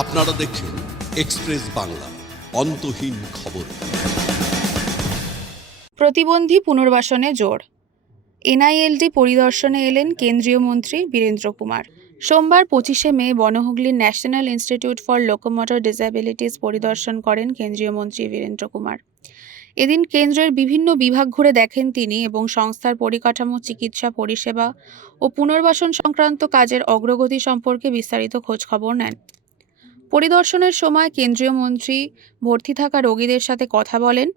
আপনারা দেখছেন এক্সপ্রেস বাংলা, অন্তহীন খবর। প্রতিবন্ধী পুনর্বাসনে জোর। এনআইএলডি পরিদর্শনে এলেন কেন্দ্রীয় মন্ত্রী বীরেন্দ্র কুমার। সোমবার 25শে মে বনহুগলির national institute for locomotor disabilities পরিদর্শন করেন কেন্দ্রীয় মন্ত্রী বীরেন্দ্র কুমার। এদিন কেন্দ্রের বিভিন্ন বিভাগ ঘুরে দেখেন তিনি এবং সংস্থার পরিকাঠামো, চিকিৎসা পরিষেবা ও পুনর্বাসন সংক্রান্ত কাজের অগ্রগতি সম্পর্কে বিস্তারিত খোঁজখবর নেন। পরিদর্শনের সময় কেন্দ্রীয় মন্ত্রী ভর্তি থাকা রোগীদের সাথে কথা বলেন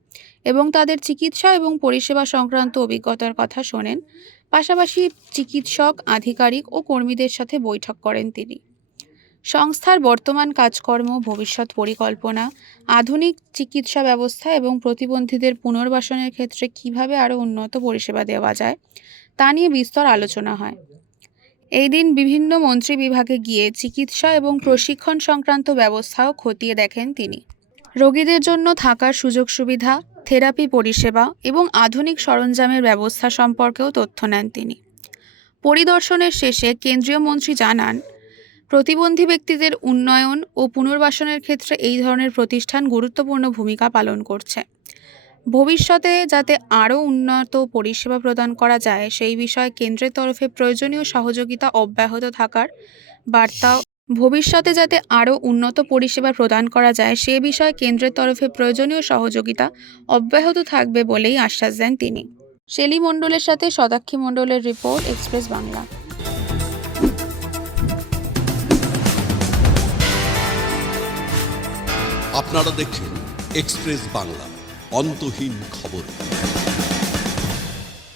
এবং তাদের চিকিৎসা এবং পরিষেবা সংক্রান্ত অভিজ্ঞতার কথা শোনেন। পাশাপাশি চিকিৎসক, আধিকারিক ও কর্মীদের সাথে বৈঠক করেন তিনি। সংস্থার বর্তমান কাজকর্ম, ভবিষ্যৎ পরিকল্পনা, আধুনিক চিকিৎসা ব্যবস্থা এবং প্রতিবন্ধীদের পুনর্বাসনের ক্ষেত্রে কিভাবে আরও উন্নত পরিষেবা দেওয়া যায় তা নিয়ে বিস্তর আলোচনা হয়। এই দিন বিভিন্ন মন্ত্রী বিভাগে গিয়ে চিকিৎসা এবং প্রশিক্ষণ সংক্রান্ত ব্যবস্থাও খতিয়ে দেখেন তিনি। রোগীদের জন্য থাকার সুযোগ সুবিধা, থেরাপি পরিষেবা এবং আধুনিক সরঞ্জামের ব্যবস্থা সম্পর্কেও তথ্য নেন তিনি। পরিদর্শনের শেষে কেন্দ্রীয় মন্ত্রী জানান, প্রতিবন্ধী ব্যক্তিদের উন্নয়ন ও পুনর্বাসনের ক্ষেত্রে এই ধরনের প্রতিষ্ঠান গুরুত্বপূর্ণ ভূমিকা পালন করছে। ভবিষ্যতে যাতে আরও উন্নত পরিষেবা প্রদান করা যায় সেই বিষয়ে কেন্দ্রের তরফে প্রয়োজনীয় সহযোগিতা অব্যাহত থাকার বার্তা। ভবিষ্যতে যাতে আরও উন্নত পরিষেবা প্রদান করা যায় সে বিষয়ে কেন্দ্রের তরফে প্রয়োজনীয় সহযোগিতা অব্যাহত থাকবে বলেই আশ্বাস দেন তিনি। শেলী মণ্ডলের সাথে শতাক্ষী মণ্ডলের রিপোর্ট, এক্সপ্রেস বাংলা। আপনারা দেখছেন এক্সপ্রেস বাংলা, অন্তহীন খবর।